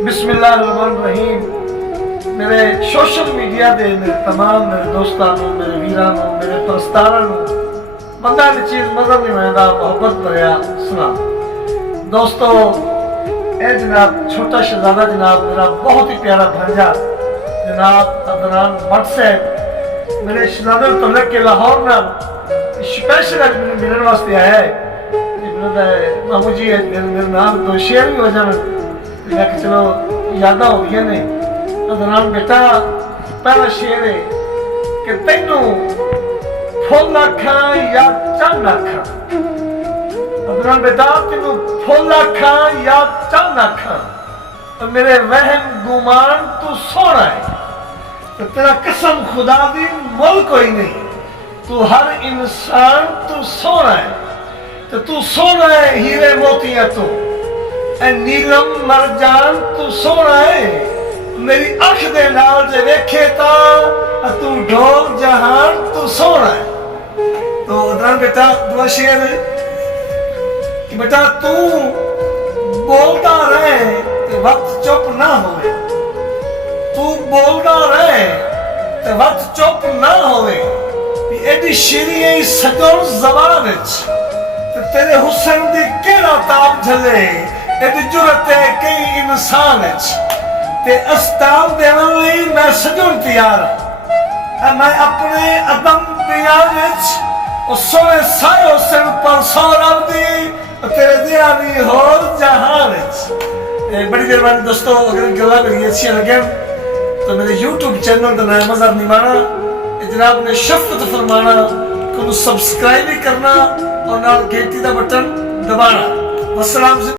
बिस्मिल्लाहिर्रहमानिर्रहीम। मेरे social media दे मेरे तमाम मेरे दोस्तों मेरे वीरां मेरे परस्तारां बंदा ने चीज मजहब नहीं मैंने मोहब्बत भरया सुना। दोस्तों ए जनाब छोटा शहजादा जनाब मेरा बहुत ही प्यारा भांजा जनाब अदनान बटसे मेरे शहजादे तलक के लाहौर ना स्पेशल आज मैंने मिलने वास्ते आया है। मामू जी मेरे नाम दो शेर भी हो जाए चलो यादा हो गई ने। अदनान बेटा पहला शेर है कि तेनू फुल आखा या चंद आखा। अदनान बेटा तेनू फुल आखा या चंद आखा तो मेरे वहम गुमान तू सोना है तो तेरा कसम खुदा दी मुल कोई नहीं। तू हर इंसान तू सोना है तो तू सोना है हीरे मोतिया तू नीलम मरजान तू सोना है। मेरी अख दे नाल जे वेखे ता तू ढोल जहान तू सोना है। तो अदनान बेटा दुआ शेर कि बेटा तू बोलता रहे तो वक्त चुप ना होवे। तू बोलता रहे तो वक्त चुप ना होवे। एडी शीरी सजोल जबान तो तेरे हुसन दी केड़ा ताब झले एडी जुरत है कई इंसान ते अस्ताब देने लई मैं सजन तैयार हां। मैं अपने अदम प्यार विच उस सोने सायो सिर पर सौरभ दी तेरे दिया भी हो जहान विच। बड़ी देर बाद दोस्तों अगर गला मेरी अच्छी लगे तो मेरे YouTube चैनल का नाम मज़र नहीं माना जनाब ने शफ़क़त फरमाना को सब्सक्राइब भी करना और नाल घंटी का बटन दबाना। अस्सलाम।